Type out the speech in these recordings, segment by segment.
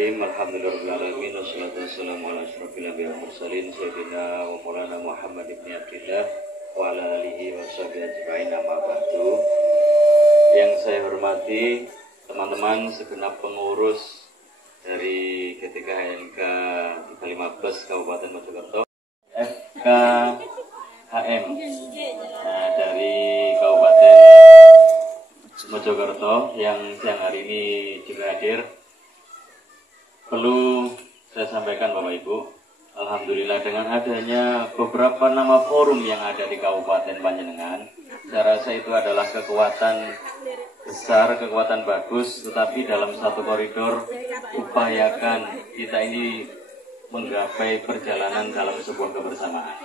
Bismillahirrahmanirrahim. Alhamdulillahirrahmanirrahim. Wassalatu wassalamu ala asyrafil anbiya'i wal mursalin sayyidina wa maulana Muhammad ibn Abdillah wa ala alihi wa sahbihi ajma'in, amma ba'du. Yang saya hormati teman-teman segenap pengurus dari GTK-HNK 15 Kabupaten Mojokerto, FKHM dari Kabupaten Mojokerto yang siang hari ini juga hadir. Perlu saya sampaikan Bapak Ibu, alhamdulillah dengan adanya beberapa nama forum yang ada di Kabupaten Panjenengan, saya rasa itu adalah kekuatan besar, kekuatan bagus, tetapi dalam satu koridor upayakan kita ini menggapai perjalanan dalam sebuah kebersamaan.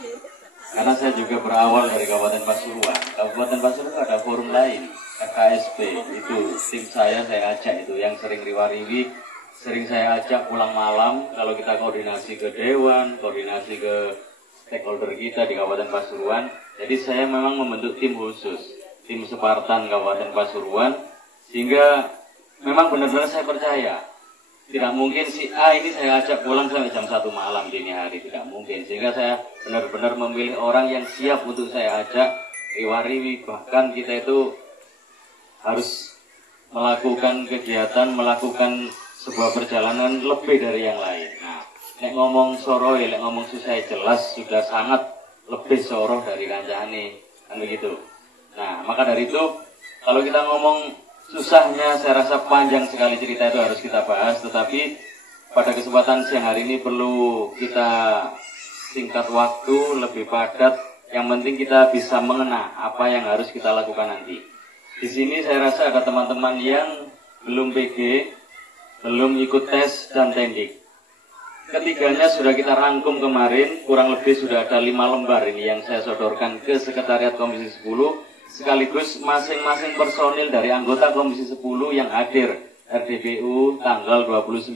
Karena saya juga berawal dari Kabupaten Pasuruan. Kabupaten Pasuruan ada forum lain, FKSP, itu tim saya ajak itu yang sering riwa-riwi, sering saya ajak pulang malam kalau kita koordinasi ke Dewan, koordinasi ke stakeholder kita di Kabupaten Pasuruan. Jadi saya memang membentuk tim khusus, tim Spartan Kabupaten Pasuruan, sehingga memang benar-benar saya percaya tidak mungkin si A ini saya ajak pulang sampai jam 1 malam dini hari, tidak mungkin. Sehingga saya benar-benar memilih orang yang siap untuk saya ajak riwa-riwi, bahkan kita itu harus melakukan kegiatan, melakukan sebuah perjalanan lebih dari yang lain. Nah, nek ngomong soroy, nek ngomong susah jelas sudah sangat lebih soroh dari kancane, kan begitu. Nah, maka dari itu kalau kita ngomong susahnya, saya rasa panjang sekali cerita itu harus kita bahas. Tetapi pada kesempatan siang hari ini perlu kita singkat waktu, lebih padat. Yang penting kita bisa mengena apa yang harus kita lakukan nanti. Di sini saya rasa ada teman-teman yang belum PG, belum ikut tes dan tendik. Ketiganya sudah kita rangkum kemarin, kurang lebih sudah ada 5 lembar ini yang saya sodorkan ke Sekretariat Komisi 10, sekaligus masing-masing personil dari anggota Komisi 10 yang hadir RDPU tanggal 29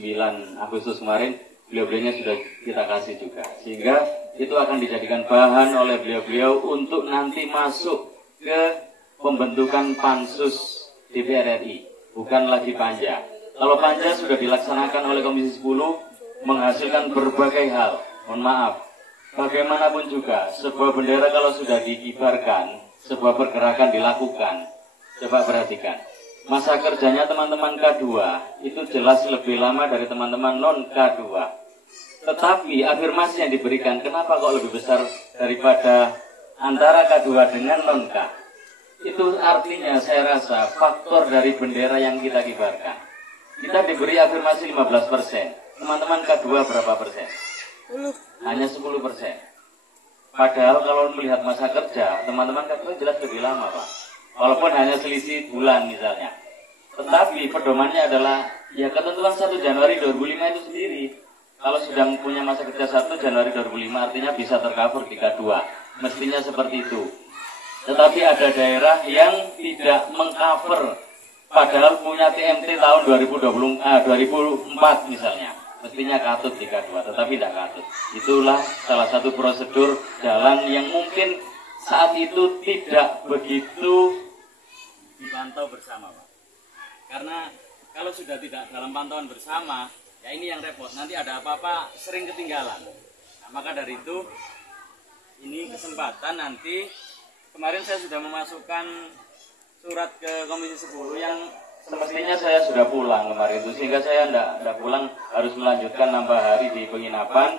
Agustus kemarin, beliau-beliaunya sudah kita kasih juga. Sehingga itu akan dijadikan bahan oleh beliau-beliau untuk nanti masuk ke pembentukan Pansus DPR RI, bukan lagi panja. Kalau panja sudah dilaksanakan oleh Komisi 10, menghasilkan berbagai hal. Mohon maaf, bagaimanapun juga, sebuah bendera kalau sudah dikibarkan, sebuah pergerakan dilakukan, coba perhatikan. Masa kerjanya teman-teman K2 itu jelas lebih lama dari teman-teman non K2. Tetapi afirmasi yang diberikan, kenapa kok lebih besar daripada antara K2 dengan non K? Itu artinya saya rasa faktor dari bendera yang kita kibarkan. Kita diberi afirmasi 15%. Teman-teman K2 berapa persen? Hanya 10%. Padahal kalau melihat masa kerja, teman-teman K2 jelas lebih lama, Pak. Walaupun hanya selisih bulan misalnya. Tetapi pedomannya adalah, ya ketentuan 1 Januari 2005 itu sendiri. Kalau sudah punya masa kerja 1 Januari 2005, artinya bisa tercover di K2. Mestinya seperti itu. Tetapi ada daerah yang tidak mengcover, padahal punya TMT tahun 2004 misalnya. Mestinya katut di K2, tetapi tidak katut. Itulah salah satu prosedur jalan yang mungkin saat itu tidak begitu dipantau bersama, Pak. Karena kalau sudah tidak dalam pantauan bersama, ya ini yang repot. Nanti ada apa-apa sering ketinggalan. Nah, maka dari itu, ini kesempatan nanti. Kemarin saya sudah memasukkan surat ke Komisi 10 yang semestinya saya sudah pulang kemarin itu, sehingga saya tidak pulang, harus melanjutkan nambah hari di penginapan.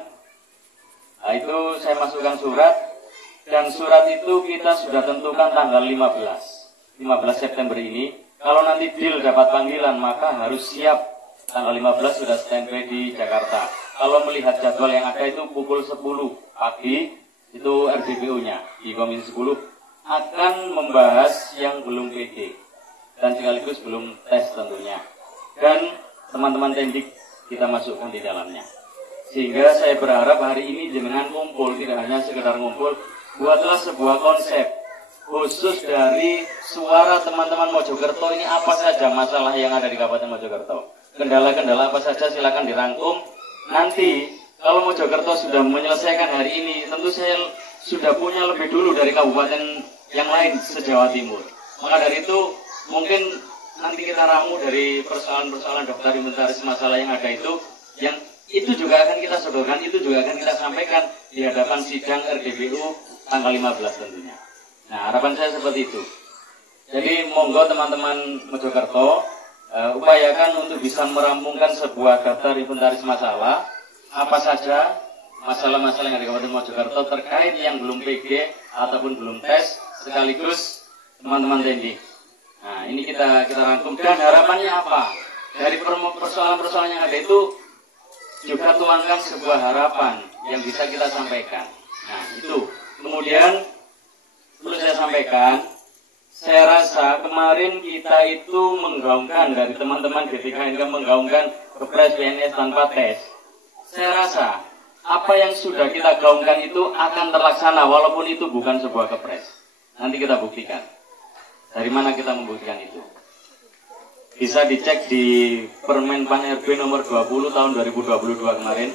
Nah, itu saya masukkan surat, dan surat itu kita sudah tentukan tanggal 15 September ini. Kalau nanti deal dapat panggilan, maka harus siap tanggal 15 sudah standby di Jakarta. Kalau melihat jadwal yang ada itu pukul 10 pagi, itu RDPU-nya di Komisi 10 akan membahas yang belum PG dan sekaligus belum tes tentunya, dan teman-teman tendik kita masukkan di dalamnya. Sehingga saya berharap hari ini jenengan kumpul, tidak hanya sekedar ngumpul, buatlah sebuah konsep khusus dari suara teman-teman Mojokerto ini, apa saja masalah yang ada di Kabupaten Mojokerto, kendala-kendala apa saja silakan dirangkum. Nanti kalau Mojokerto sudah menyelesaikan hari ini, tentu saya sudah punya lebih dulu dari kabupaten yang lain se-Jawa Timur. Maka dari itu mungkin nanti kita ramu dari persoalan-persoalan daftar inventaris masalah yang ada yang itu juga akan kita sodorkan, itu juga akan kita sampaikan di hadapan sidang RDBU tanggal 15 tentunya. Nah, harapan saya seperti itu. Jadi monggo teman-teman Mojokerto upayakan untuk bisa merampungkan sebuah daftar inventaris masalah apa saja masalah-masalah yang ada di Kabupaten Mojokerto terkait yang belum PG ataupun belum tes, sekaligus teman-teman TNI. Nah, ini kita rangkum dan harapannya apa? Dari persoalan-persoalan yang ada itu juga tuangkan sebuah harapan yang bisa kita sampaikan. Nah, itu. Kemudian perlu saya sampaikan, saya rasa kemarin kita itu menggaungkan dari teman-teman GTKNK menggaungkan kepres PNS tanpa tes. Saya rasa apa yang sudah kita gaungkan itu akan terlaksana walaupun itu bukan sebuah kepres. Nanti kita buktikan. Dari mana kita membuktikan itu? Bisa dicek di Permen Pan RB nomor 20 tahun 2022 kemarin.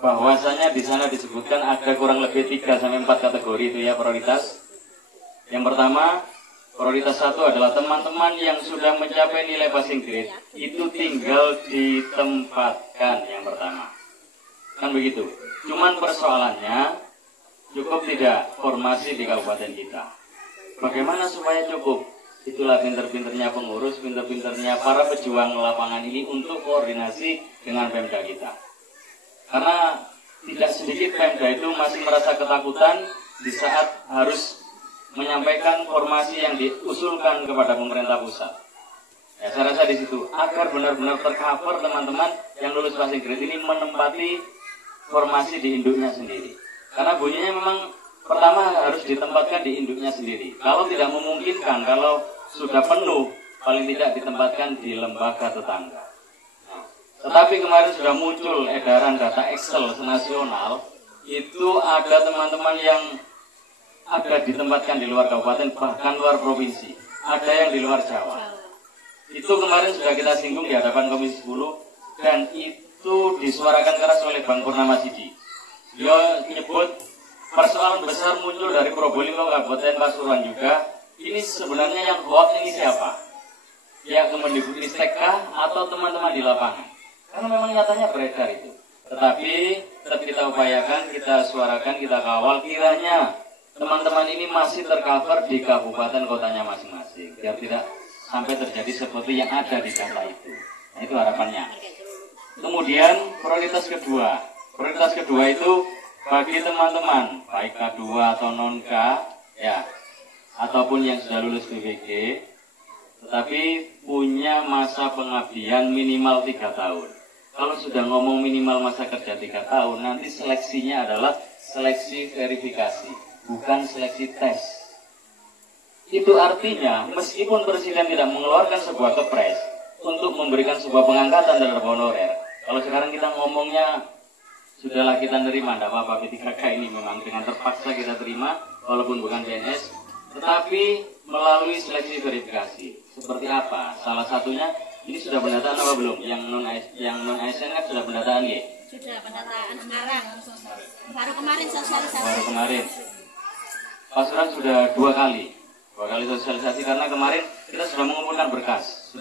Bahwasanya di sana disebutkan ada kurang lebih 3 sampai 4 kategori itu ya prioritas. Yang pertama, prioritas 1 adalah teman-teman yang sudah mencapai nilai passing grade itu tinggal ditempatkan yang pertama. Kan begitu. Cuman persoalannya cukup tidak formasi di kabupaten kita. Bagaimana supaya cukup? Itulah pinter-pinternya pengurus, pinter-pinternya para pejuang lapangan ini untuk koordinasi dengan Pemda kita. Karena tidak sedikit Pemda itu masih merasa ketakutan di saat harus menyampaikan formasi yang diusulkan kepada pemerintah pusat. Ya, saya rasa di situ agar benar-benar tercover teman-teman yang lulus passing grade ini menempati formasi di induknya sendiri. Karena bunyinya memang pertama harus ditempatkan di induknya sendiri. Kalau tidak memungkinkan, kalau sudah penuh, paling tidak ditempatkan di lembaga tetangga. Nah, tetapi kemarin sudah muncul edaran data Excel nasional, itu ada teman-teman yang ada ditempatkan di luar kabupaten, bahkan luar provinsi. Ada yang di luar Jawa. Itu kemarin sudah kita singgung di hadapan Komisi 10, dan itu disuarakan keras oleh Bang Purnama Sidi. Dia menyebut persoalan besar muncul dari Probolinggo, Kabupaten Pasuruan juga. Ini sebenarnya yang hoax ini siapa? Ya Kemendikbudristek atau teman-teman di lapangan? Karena memang nyatanya beredar itu. Tetapi tetap kita upayakan, kita suarakan, kita kawal. Kiranya teman-teman ini masih tercover di kabupaten kotanya masing-masing. Biar tidak sampai terjadi seperti yang ada di data itu. Nah, itu harapannya. Kemudian prioritas kedua. Prioritas kedua itu bagi teman-teman baik K2 atau non-K ya ataupun yang sudah lulus BPG tetapi punya masa pengabdian minimal 3 tahun. Kalau sudah ngomong minimal masa kerja 3 tahun, nanti seleksinya adalah seleksi verifikasi, bukan seleksi tes. Itu artinya meskipun Presiden tidak mengeluarkan sebuah kepres untuk memberikan sebuah pengangkatan terhadap honorer, kalau sekarang kita ngomongnya sudahlah kita nerima, tidak apa-apa, P3K ini memang dengan terpaksa kita terima, walaupun bukan PNS, tetapi melalui seleksi verifikasi. Seperti apa? Salah satunya, ini sudah pendataan apa belum? Yang non ASN kan sudah pendataan ya? Sudah pendataan sekarang. Baru kemarin sosialisasi. Baru kemarin. Pasuruan sudah 2 kali sosialisasi karena kemarin kita sudah mengumpulkan berkas.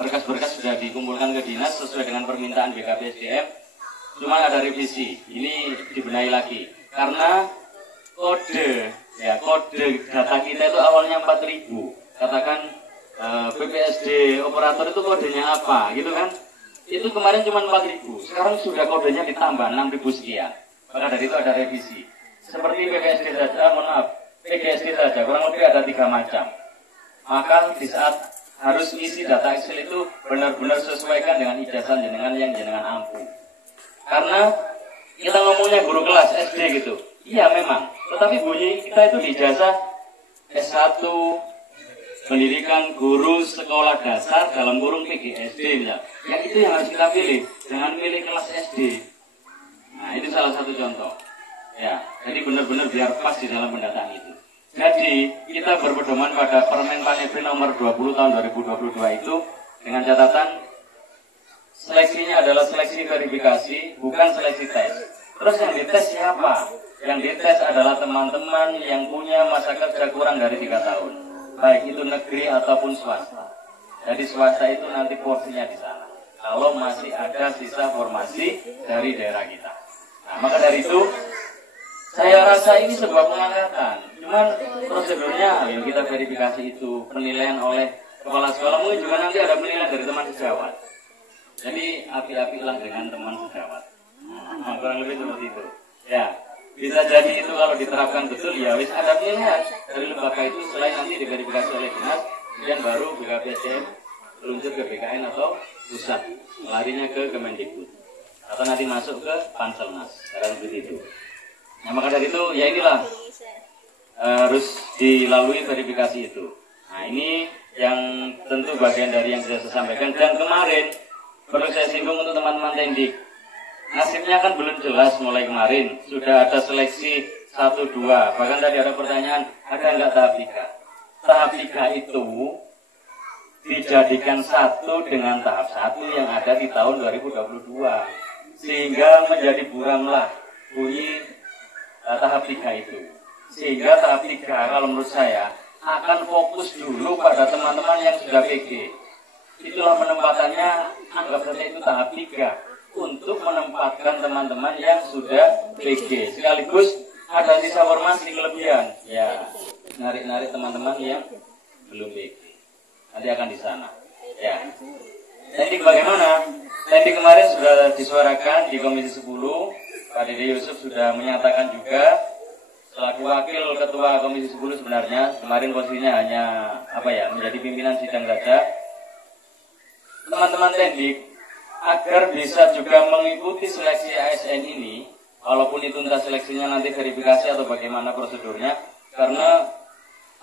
Berkas-berkas sudah dikumpulkan ke dinas sesuai dengan permintaan BKPSDM. Cuma ada revisi, ini dibenahi lagi karena kode data kita itu awalnya 4.000. Katakan BPSD operator itu kodenya apa gitu kan, itu kemarin cuma 4.000, sekarang sudah kodenya ditambah 6.000 sekian. Maka dari itu ada revisi seperti PGSD saja kurang lebih ada 3 macam. Maka di saat harus isi data Excel itu benar-benar sesuaikan dengan ijazah jenengan yang jenengan ampuh. Karena kita ngomongnya guru kelas SD gitu. Iya memang. Tetapi bunyi kita itu di ijazah S1 pendidikan guru sekolah dasar dalam kurung PGSD ya. Yang itu yang harus kita pilih. Jangan pilih kelas SD. Nah itu salah satu contoh. Ya, jadi benar-benar biar pas di dalam pendataan itu. Jadi kita berpedoman pada Permen Pan RB nomor 20 tahun 2022 itu dengan catatan seleksinya adalah seleksi verifikasi, bukan seleksi tes. Terus yang dites siapa? Yang dites adalah teman-teman yang punya masa kerja kurang dari 3 tahun. Baik itu negeri ataupun swasta. Jadi swasta itu nanti porsinya di sana. Kalau masih ada sisa formasi dari daerah kita. Nah, maka dari itu saya rasa ini sebuah pengangkatan. Cuman prosedurnya, ayo kita verifikasi itu, penilaian oleh kepala sekolah, mungkin juga nanti ada penilaian dari teman sejawat. Jadi api-apilah dengan teman sejawat. Nah, kurang lebih seperti itu. Ya, bisa jadi itu kalau diterapkan betul, ya wis ada penilaian dari lembaga itu selain nanti diverifikasi oleh dinas, kemudian baru BKPSDM meluncur ke BKN atau pusat, larinya ke Kemendikbud atau nanti masuk ke Panselnas, cara seperti itu. Nah, maka dari itu ya inilah harus dilalui verifikasi itu. Nah, ini yang tentu bagian dari yang bisa saya sampaikan. Dan kemarin perlu saya singgung untuk teman-teman Tendik. Nasibnya kan belum jelas mulai kemarin. Sudah ada seleksi 1, 2. Bahkan tadi ada pertanyaan, ada enggak tahap 3? Tahap 3 itu dijadikan satu dengan tahap 1 yang ada di tahun 2022. Sehingga menjadi buramlah bunyi tahap 3 itu. Sehingga tahap 3 kalau menurut saya akan fokus dulu pada teman-teman yang sudah PG. Itulah penempatannya, anggap saja itu tahap 3 untuk menempatkan teman-teman yang sudah PG. Sekaligus ada sisa formasi kelebihan. Ya, narik-narik teman-teman yang belum PG. Nanti akan di sana. Ya. Teknik bagaimana? Teknik kemarin sudah disuarakan di Komisi 10. Pak Dede Yusuf sudah menyatakan juga selaku wakil ketua Komisi 10 sebenarnya kemarin posisinya hanya menjadi pimpinan sidang saja. Teman-teman Tendik agar bisa juga mengikuti seleksi ASN ini, walaupun itu entah seleksinya nanti verifikasi atau bagaimana prosedurnya, karena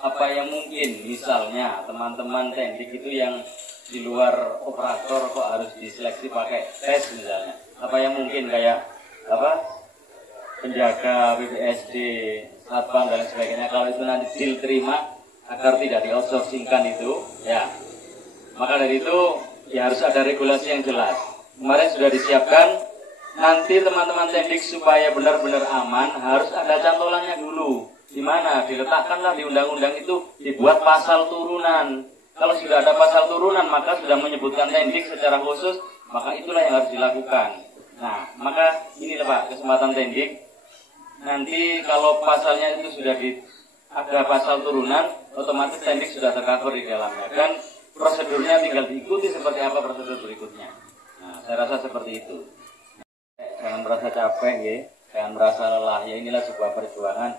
apa yang mungkin misalnya teman-teman Tendik itu yang di luar operator kok harus diseleksi pakai tes misalnya, apa yang mungkin kayak penjaga BPSD, satpam dan sebagainya, kalau itu nanti diterima agar tidak di outsourcingkan itu, ya maka dari itu ya harus ada regulasi yang jelas. Kemarin sudah disiapkan, nanti teman-teman Tendik supaya benar-benar aman harus ada cantolannya dulu. Di mana diletakkanlah di undang-undang itu dibuat pasal turunan. Kalau sudah ada pasal turunan maka sudah menyebutkan Tendik secara khusus, maka itulah yang harus dilakukan. Nah, maka inilah Pak kesempatan Tendik. Nanti kalau pasalnya itu sudah ada pasal turunan, otomatis Tendik sudah tercover di dalamnya. Dan prosedurnya tinggal diikuti seperti apa prosedur berikutnya. Nah, saya rasa seperti itu. Jangan merasa capek ya, jangan merasa lelah. Ya inilah sebuah perjuangan.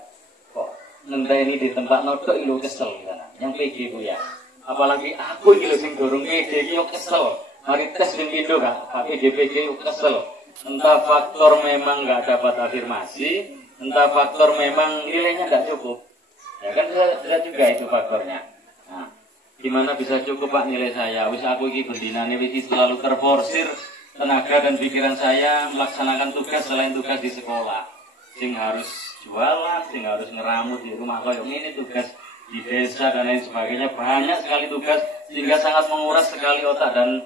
Kok ngenteni di tempat nodok itu kesel sana. Yang PG bu ya. Apalagi aku iki lho sing dorong PG iki yo kesel. Mari tes ning Indo Kak, PG yo kesel. Entah faktor memang nggak dapat afirmasi, entah faktor memang nilainya nggak cukup. Ya kan bisa juga itu faktornya. Nah, gimana bisa cukup Pak nilai saya? Wis aku iki bendinane wis selalu terforsir tenaga dan pikiran saya melaksanakan tugas selain tugas di sekolah. Sing harus jualan, sing harus ngeramut di rumah koyo ini, tugas di desa dan lain sebagainya, banyak sekali tugas sehingga sangat menguras sekali otak dan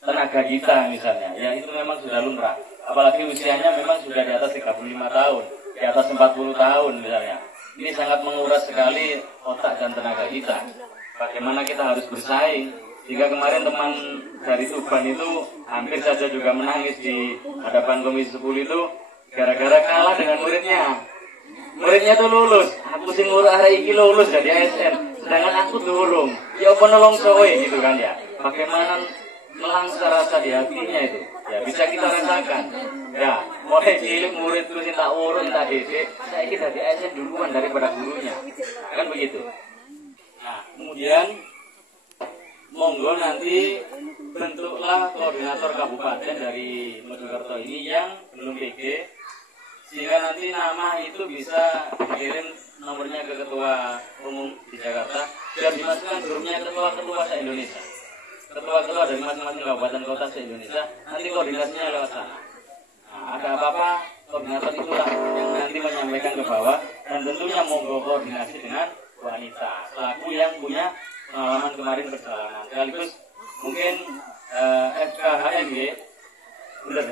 tenaga kita misalnya. Ya itu memang sudah lumrah. Apalagi usianya memang sudah di atas 35 tahun, di atas 40 tahun misalnya. Ini sangat menguras sekali otak dan tenaga kita. Bagaimana kita harus bersaing. Jika kemarin teman dari Tuban itu hampir saja juga menangis di hadapan Komisi 10 itu gara-gara kalah dengan muridnya. Muridnya tuh lulus, aku sing ngurus hari iki lulus jadi ASN, sedangkan aku durung. Ya apa nolong soe gitu kan ya. Bagaimana melangsa rasa di hatinya itu? Ya bisa kita rasakan. Ya, mulai cilik murid terus tak urut, tak didik, saya kita di ASN duluan daripada gurunya. Kan begitu. Nah, kemudian monggo nanti bentuklah koordinator kabupaten dari Mojokerto ini yang belum PG, sehingga nanti nama itu bisa dikirim nomornya ke ketua umum di Jakarta dan dimasukkan grupnya ketua-ketua se-Indonesia. Ketua-ketua dari masing-masing kabupaten kota se-Indonesia, nanti koordinasinya lewat sana. Nah, ada apa-apa, koordinator itulah yang nanti menyampaikan ke bawah, dan tentunya monggo koordinasi dengan wanita selaku yang punya pengalaman kemarin perjalanan. Sekaligus mungkin FKHM ya, benar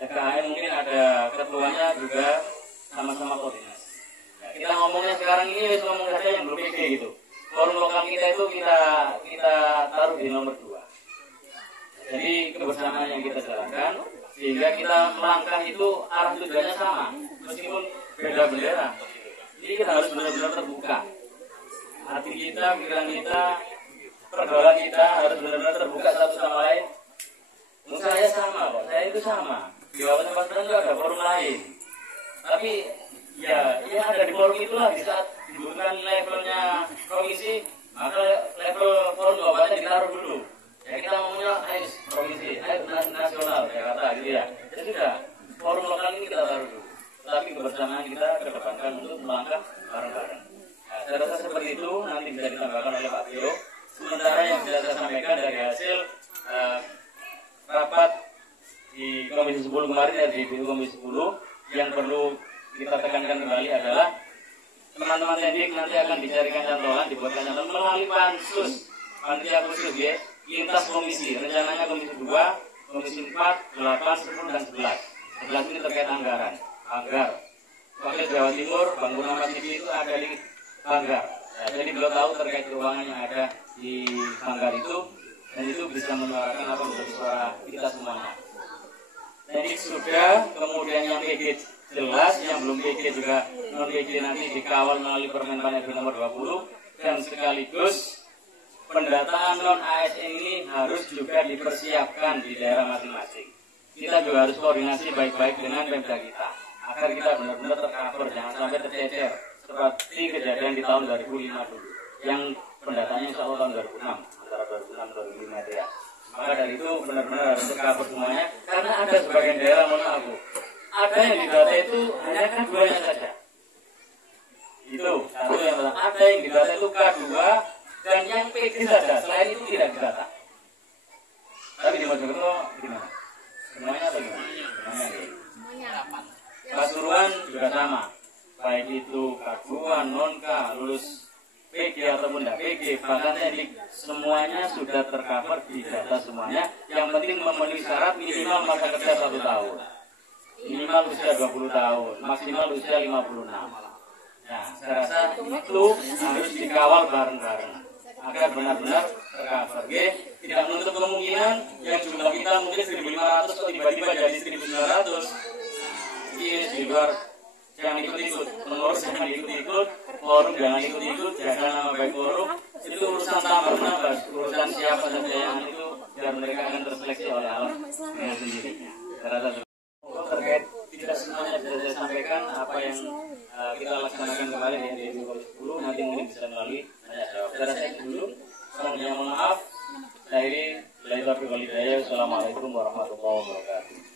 FKHM mungkin ada ketuanya juga sama-sama koordinasi. Ya, kita ngomongnya sekarang ini ngomong saja yang belum PG gitu. forum lokal kita itu kita taruh di nomor 2. Jadi kebersamaan yang kita jalankan sehingga kita melangkah itu arah tujuannya sama meskipun beda bendera. Jadi kita harus benar-benar terbuka. Hati kita, pikiran kita, pergaulan kita harus benar-benar terbuka satu sama lain. Saya sama kok, saya itu sama. Di Kabupaten Pasaman juga ada forum lain. Tapi ya ada di forum itulah di saat dibutuhkan levelnya provinsi, maka level forum kabupaten ditaruh dulu. Ya kita maunya provinsi, nasional, Jakarta gitu ya. Ya sudah, forum lokal ini kita taruh dulu. Tapi kebersamaan kita kedepankan untuk melangkah bareng-bareng. Nah, saya rasa seperti itu nanti bisa ditambahkan oleh Pak Tio. Sementara yang bisa saya sampaikan dari hasil rapat di Komisi 10 kemarin ya, di Komisi 10 yang perlu kita tekankan kembali adalah teman-teman teknik nanti akan dicarikan cantolan, dibuatkan cantolan melalui pansus, panitia khusus ya, lintas komisi, rencananya Komisi 2, Komisi 4, 8, 10, dan 11. 11 ini terkait anggaran. Anggar. Wakil Jawa Timur, Bang Purnama TV itu ada di Banggar. Ya, jadi beliau tahu terkait keuangan yang ada di Banggar itu, dan itu bisa menyuarakan apa menjadi suara kita semuanya. Jadi sudah, kemudian yang PG jelas, yang belum PG juga non PG nanti dikawal melalui Permen RB nomor 20, dan sekaligus pendataan non ASN ini harus juga dipersiapkan di daerah masing-masing. Kita juga harus koordinasi baik-baik dengan Pemda kita agar kita benar-benar tercover, jangan sampai tercecer seperti kejadian di tahun 2005 dulu yang pendataannya insya Allah tahun 2006, antara 2006 dan 2005 itu ya. Maka dari itu benar-benar harus tercover semuanya, karena ada sebagian daerah, mohon maaf Bu, ada yang didata itu hanya K2 nya saja. Itu satu yang pertama, ada yang didata itu K2 dan yang PG saja, selain itu tidak didata. Tapi di Mojokerto gimana? Semuanya apa gimana? Semuanya. Pasuruan juga sama, baik itu K2, non-K, lulus PG ataupun tidak PG, bahkan teknik semuanya sudah tercover di data semuanya. Yang penting memenuhi syarat minimal masa kerja 1 tahun, minimal usia 20 tahun, maksimal usia 56. Nah, saya rasa itu harus dikawal bareng-bareng agar benar-benar tercover. Tidak menutup kemungkinan yang jumlah kita mungkin 1.500 atau tiba-tiba jadi 1.900. Di luar jangan ikut-ikut, pengurus jangan ikut-ikut, forum jangan ikut-ikut, jaga nama baik forum. Itu urusan tambah-nambah, urusan siapa saja yang itu biar mereka akan terseleksi oleh Allah dengan sendirinya. Saya rasa terkait tidak semuanya bisa saya sampaikan apa yang kita laksanakan kemarin di Komisi 10, nanti mungkin bisa melalui tanya jawab. Saya rasa itu dulu. Mohon maaf. Saya ini Assalamualaikum warahmatullahi wabarakatuh.